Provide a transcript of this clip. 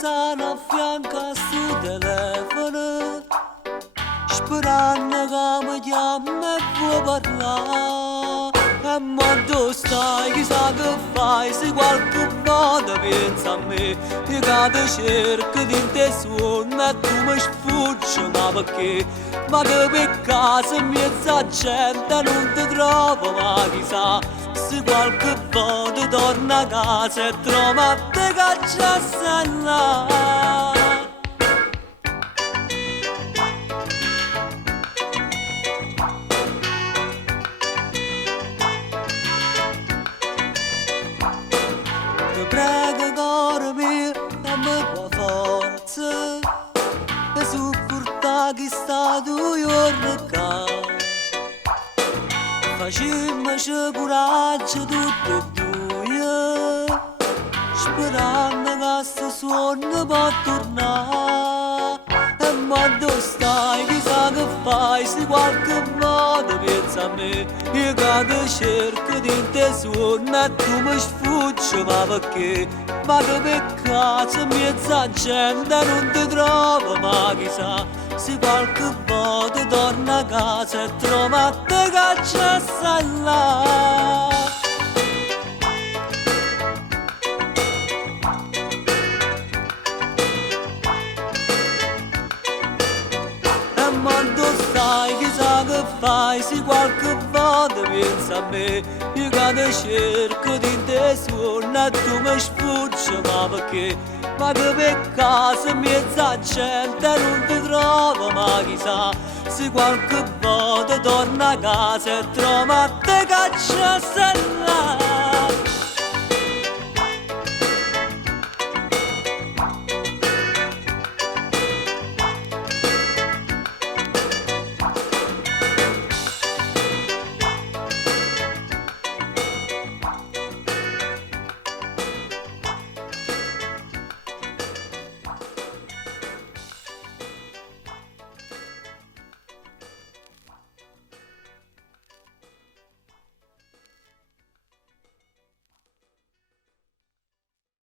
sana a fianco sul telefono, sperando che mi chiami e vuoi parlare. E ma dove stai, chissà che fai, se qualche volta pensa a me, io che ti cerco di te suono e tu mi sfuggi, ma perché? Ma che per caso in mezzo a gente non ti trovo, ma chissà, se qualche volta torno a casa e trovo a te che c'è sei là. Ti prego cuore mio, dammi qua forza e supporta che sta tu giorno qua. Facemmoci coraggio tutti e due, sperando che sto suono può tornare. E ma dove stai, chissà che fai, se qualche modo pensa a me, io che ti cerco di te suono e tu mi sfuggi, ma perché? Ma che peccato in mezzo a gente non ti trovo, ma chissà, se qualche volta torno a casa e trovo a te che c'è sei là. Ma dove stai, chissà che fai, se qualche volta pensa a me, io che ti cerco di te suono e tu mi sfuggi, ma perché? Ma che per caso in mezzo a gente non ti trovo, ma chissà, se qualche volta torno a casa e trovo a te che c'è sei